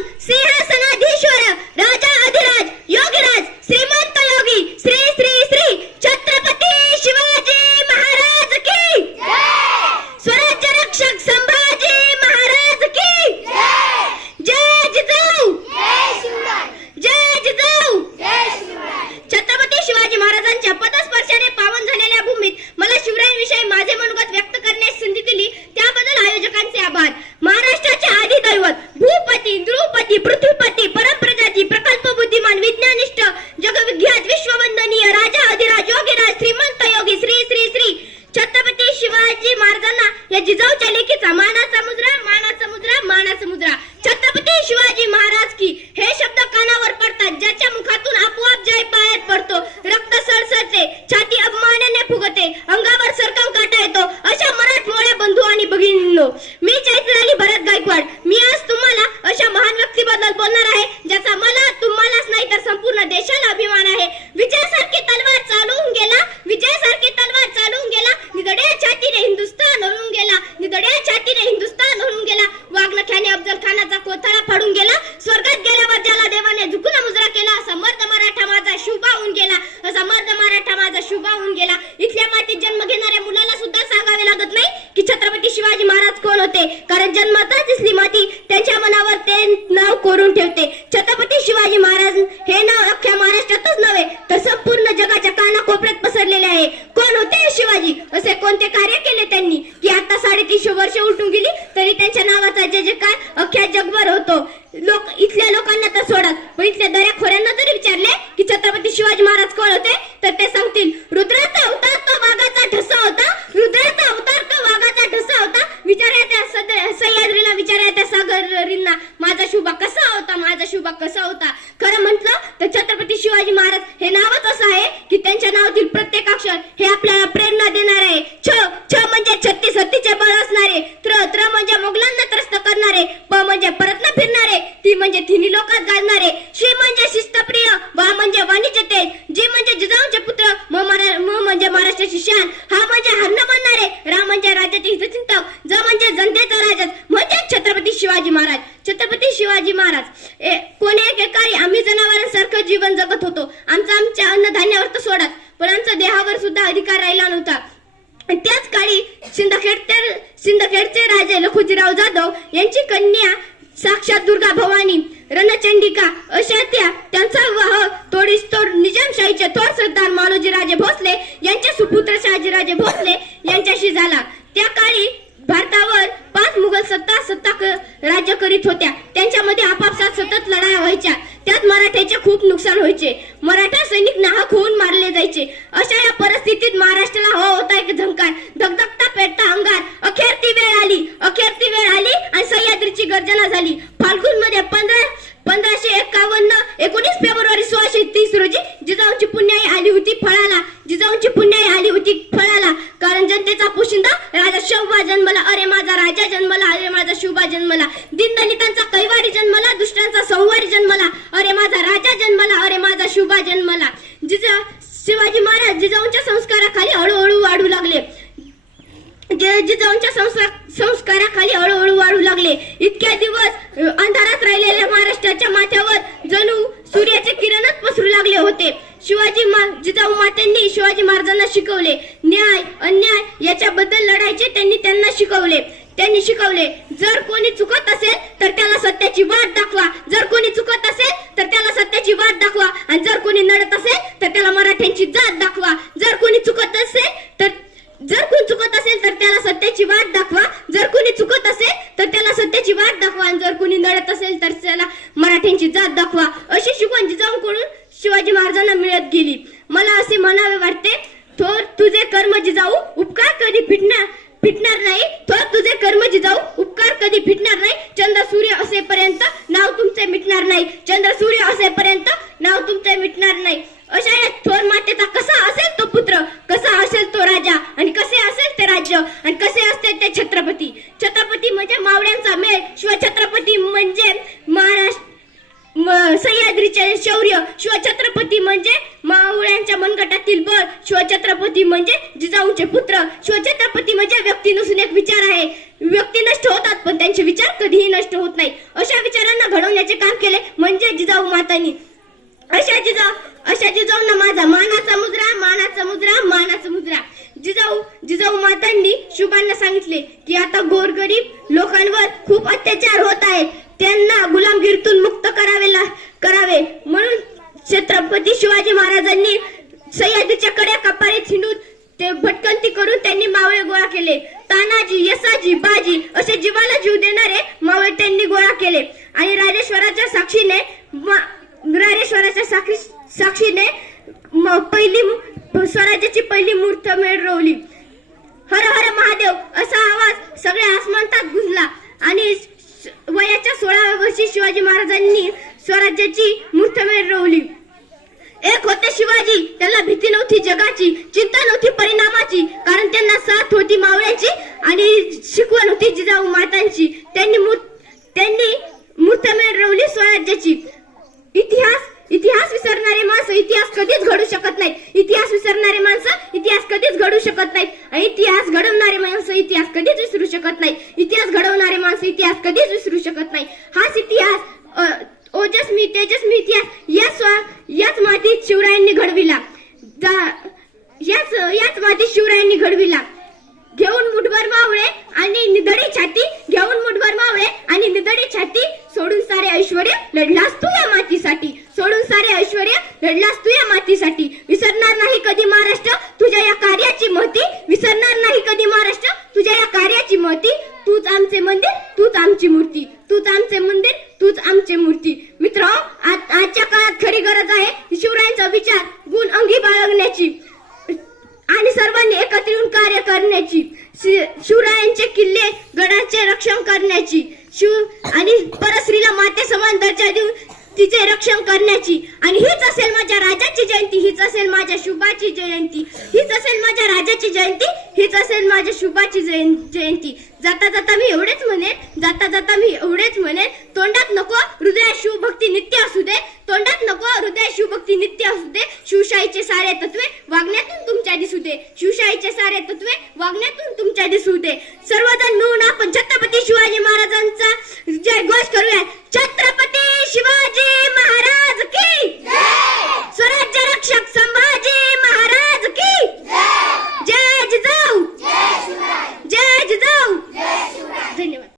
बोल सिंहासनाधीश्वर राजा अधिराज योगीराज श्रीमंत योगी श्री श्री श्री छत्रपती शिवाजी महाराज की स्वराज्य रक्षक संभाजी महाराज की जय जिजाऊ जय जिजाऊ छत्रपती शिवाजी महाराजांच्या पदस्पर्शाने पावन झालेल्या भूमीत मला शिवरायांविषयी माझे मनोगत व्यक्त करण्यास संधी दिली त्याबद्दल आयोजकांचे आभार. महाराष्ट्राचे आदिदैवत भूपती द्रुपती पृथ्वीपती परमप्रजाती प्रकल्प बुद्धिमान विज्ञानिष्ठ जगविख्यात विश्ववंदनीय राजा अधिराज योगीराज श्रीमंत योगी श्री श्री श्री छत्रपती शिवाजी महाराजांना या जिजाऊच्या लेखीचा मानाचा मुद्रा छत्रपती शिवाजी महाराज की हे शब्द कानावर पडतात ज्याच्या मुखातून आपोआप जय पायात पडतो रक्त सळसळते छाती अभिमानाने फुगते अंगावर सरकम काटा येतो अशा मराठमोळ्या बंधू आणि भगिनींनो मी चैत्राली भरत गायकवाड मी आज तुम्हाला अशा महान व्यक्तीबद्दल बोलणार आहे ज्याचा मला तुम्हालाच नाही तर संपूर्ण देशाला अभिमान आहे. विजयासारखी तलवार चालवून गेला निधड्या छातीने हिंदुस्थान हरून गेला वाघनख्याने अफजल खानाचा कोथळा फाडून गेला स्वर्गात गेल्यावर ज्याला देवाने झुकून मुजरा केला असा मर्द मराठा माझा शुभा होऊन गेला इथल्या मातीत जन्म घेणाऱ्या मुलाला सुद्धा सांगावे लागत नाही की छत्रपती शिवाजी महाराज कोण होते कारण जन्मातच दिसली माती त्यांच्या मनावर ते नाव कोरून ठेवते. छत्रपती शिवाजी महाराज हे नाव अख्ख्या महाराष्ट्रातच नव्हे तर संपूर्ण जगाच्या कानाकोपऱ्यात पसरलेले आहे. कोण होते शिवाजी असे कोणते कार्य केले त्यांनी की आता 350 वर्ष उलटून गेली तरी त्यांच्या नावाचा जय जयकार अख्ख्या जगभर होतो. इथल्या लोकांना तर सोडत पण इथल्या दऱ्याखोऱ्यांना जरी विचारले की छत्रपती शिवाजी महाराज कोण होते तर ते सांगतील रुद्राचा अवतार तो वाघाचा ठसा होता विचारा त्या सह्याद्रीला विचारा त्या सागरींना माझा शुभा कसा होता. खरं म्हटलं तर छत्रपती शिवाजी महाराज हे नावच असं आहे की त्यांच्या नावातील प्रत्येक अक्षर हे आपल्याला प्रेरणा देणार आहे. छ म्हणजे 36 हत्तीचे बळ असणारे त्र म्हणजे मोगलांना त्रस्त करणारे प म्हणजे परतन फिरणारे ती म्हणजे तिन्ही लोकात गाजणारे शी म्हणजे शिस्तप्रिय वा म्हणजे वाणिज्य तेज जी म्हणजे जिजाऊंचे पुत्र म म्हणजे महाराष्ट्राची शान हा म्हणजे हरण बनणारे रा म्हणजे राज्याचे हितचिंतक ज म्हणजे जनतेचा राजा म्हणजे छत्रपती शिवाजी महाराज कोणी एकेकाळी आम्ही जनावरांसारखं जीवन जगत होतो आमच्या अन्नधान्यावर तर सोडत पण आमच्या देहावर सुद्धा अधिकार राहिला नव्हता. त्याच काळी सिंदखेडचे राजे लखुजीराव जाधव यांची कन्या साक्षात दुर्गा भवानी रणचंडिका अशा त्यांचा विवाह तोडीसतोड निजामशाहीचे थोर सरदार मालोजीराजे भोसले यांचे सुपुत्र शहाजीराजे भोसले यांच्याशी झाला. त्या काळी भारतावर 5 मुघल सत्ता राज्य करीत होत्या त्यांच्यामध्ये आपापसात सतत लढाया व्हायच्या त्यात मराठ्याचे खूप नुकसान व्हायचे मराठा सैनिक नाहक होऊन मारले जायचे. अशा या परिस्थितीत महाराष्ट्राला हवा होता एक झंकार धगधगता पेटता अंगार अखेर ती वेळ आली आणि सह्याद्रीची गर्जना झाली. फाल्गुन मध्ये 1551 19 फेब्रुवारी 1630 रोजी जिजाऊंची पुण्याई आली होती फळाला कारण जनतेचा पोशिंदा राजा शिवबा जन्मला अरे माझा राजा जन्मला अरे माझा शिवबा जन्मला दीनदलितांचा कैवारी जन्मला दुष्टांचा संवारी जन्मला अरे माझा राजा जन्मला अरे माझा शिवबा जन्मला. शिवाजी महाराज जिजाऊंच्या संस्काराखाली हळूहळू वाढू लागले इतक्या दिवस अंधारात राहिलेल्या महाराष्ट्राच्या माथ्यावर जणू सूर्याचे किरणच पसरू लागले होते. जिजाऊ मातेंनी शिवाजी महाराजांना शिकवले न्याय अन्याय याच्याबद्दल लढायचे त्यांना शिकवले जर कोणी चुकत असेल तर त्याला सत्याची वाट दाखवा आणि जर कोणी नडत असेल तर त्याला मराठ्यांची जात दाखवा जर कोणी चुकत असेल तर त्याला सत्याची वाट दाखवा आणि जर कोणी नडत असेल तर त्याला मराठ्यांची जात दाखवा अशी शिकवण जिजाऊंकडून शिवाजी महाराजांना मिळत गेली. मला असे म्हणावे वाटते थोर तुझे कर्म जिजाऊ उपकार कधी फिटणार नाही थोर तुझे कर्म जिजाऊ उपकार कधी फिटणार नाही चंद्र सूर्य असेपर्यंत नाव तुमचे मिटणार नाही. अशा या थोर मातेचा कसा असेल तो पुत्र कसा असेल तो राजा आणि कसे असेल ते राज्य आणि कसे असते ते छत्रपती म्हणजे मावळ्यांचा मेळ शिवछत्रपती म्हणजे सह्याद्रीचे शौर्य, शिवछत्रपती म्हणजे मावळ्यांच्या मनगटातील बळ, शिवछत्रपती म्हणजे जिजाऊचे पुत्र, शिवछत्रपती म्हणजे व्यक्ती नसून एक विचार आहे. व्यक्ती नष्ट होतात पण त्यांचे विचार कधीही नष्ट होत नाही. अशा विचारांना घडवण्याचे काम केले म्हणजे जिजाऊ मातांनी. अशा जिजाऊंना माझा मानाचा मुजरा, मानाचा मुजरा, मानाचा मुजरा. जिजाऊ मातांनी शुभांना सांगितले की आता गोरगरीब लोकांवर खूप अत्याचार होत आहेत, त्यांना गुलामगिरीतून मुक्त करावे. म्हणून छत्रपती शिवाजी महाराजांनी सह्याद्रीच्या कड्या कपारीत हिंडून ते भटकंती करून त्यांनी मावळे गोळा केले. तानाजी, यसाजी, बाजी असे जीवाला जीव देणारे मावळे त्यांनी गोळा केले आणि राजेश्वराच्या साक्षीने पहिली स्वराज्याची पहिली मुहूर्तमेढ रोवली. हर हर महादेव असा आवाज सगळ्या आसमानात गुंजला आणि वयाच्या 16व्या वर्षी शिवाजी महाराजांनी स्वराज्याची मुहूर्तमेढ रोवली. एक होते शिवाजी, त्याला भीती नव्हती जगाची, चिंता नव्हती परिणामाची, कारण त्यांना साथ होती मावळ्याची आणि शिकवण होती जिजाऊ मातांची. त्यांनी मुहूर्तमेढ रोवली स्वराज्याची. इतिहास विसरणारे माणसं इतिहास कधीच घडू शकत नाहीत. इतिहास विसरणारे माणसं इतिहास कधीच घडू शकत नाहीत. आणि इतिहास घडवणारे माणसं इतिहास कधीच विसरू शकत नाही. इतिहास घडवणारे माणसं इतिहास कधीच विसरू शकत नाही. हाच इतिहास ओजस्वी तेजस्वी इतिहास याच मातीत शिवरायांनी घडविला. याच मातीत शिवरायांनी घडविला. घेऊन मुठभर मावळे आणि निधडी छाती, घेऊन मुठभर मावळे आणि निधडी छाती, सोडून सारे ऐश्वर्य लढलास तू या मातीसाठी, सोडून सारे ऐश्वर्य लढलास तू या मातीसाठी. विसरणार नाही कधी महाराष्ट्र तुझ्या या कार्याची महती, विसरणार नाही कधी महाराष्ट्र तुझ्या या कार्याची महती. तूच आमचे मंदिर, तूच आमची मूर्ती, तूच आमचे मंदिर, तूच आमची मूर्ती. मित्र, आजच्या काळात खरी गरज आहे शिवरायांचा विचार गुण अंगी बाळगण्याची आणि सर्वांनी एकत्र येऊन कार्य करण्याची, शिवरायांचे किल्ले गडाचे रक्षण करण्याची आणि परस्त्रीला माते समान दर्जा देऊन तिचे रक्षण करण्याची. आणि हीच असेल माझ्या राजाची जयंती, हीच असेल माझ्या शुभाची जयंती, हीच असेल माझ्या राजाची जयंती, हीच असेल माझ्या शुभाची जयंती. जाता जाता मी एवढेच म्हणेन, तोंडात नको हृदयात शिवभक्ती नित्य असू दे, तोंडात नको हृदयात शिवभक्ती नित्य असू दे. शिवशाहीचे सारे तत्वे वागण्यातून तुमच्या दिसू दे, शिवशाहीचे सारे तत्वे वागण्यातून तुमच्या दिसू दे.